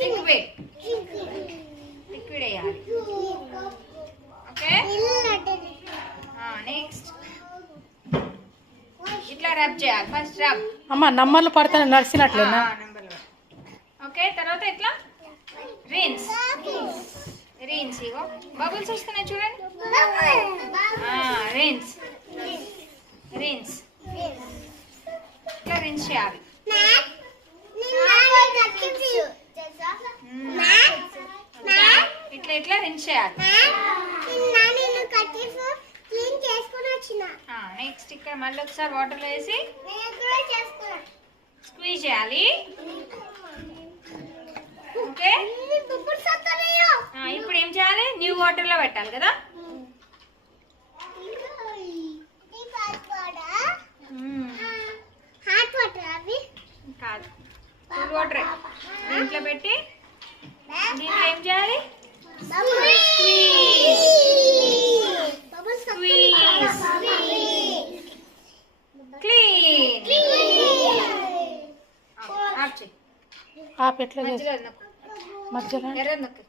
Liquid liquid వేయాలి. Okay, next ఇట్లా rub చేయాలి. ఫస్ట్ రబ్ అమ్మ నంబర్లు పడతాను నడిచినట్లేనా? నంబర్లు. ఓకే, తర్వాత ఇట్లా రిన్స్ రిన్స్. ఇగో బబుల్స్ వస్తున్నాయి చూడండి. రిన్స్ రిన్స్ ఇట్లా రిన్స్ చేయాలి. ఇట్లా ఇట్లా రిన్స్ చేయాలి. నెక్స్ట్ ఇక్కడ మళ్ళీ ఒకసారి వాటర్లో వేసి స్క్వీజ్ చేయాలి. ఓకే, ఇప్పుడు ఏం చేయాలి? న్యూ వాటర్లో పెట్టాలి కదా. కాదు, కూల్ వాటర్ దీంట్లో పెట్టి దీంట్లో ఏం చేయాలి? క్లీన్. ఆప్ ఎట్లా మధ్యలో మధ్యలో ఎర్రది నొక్కు.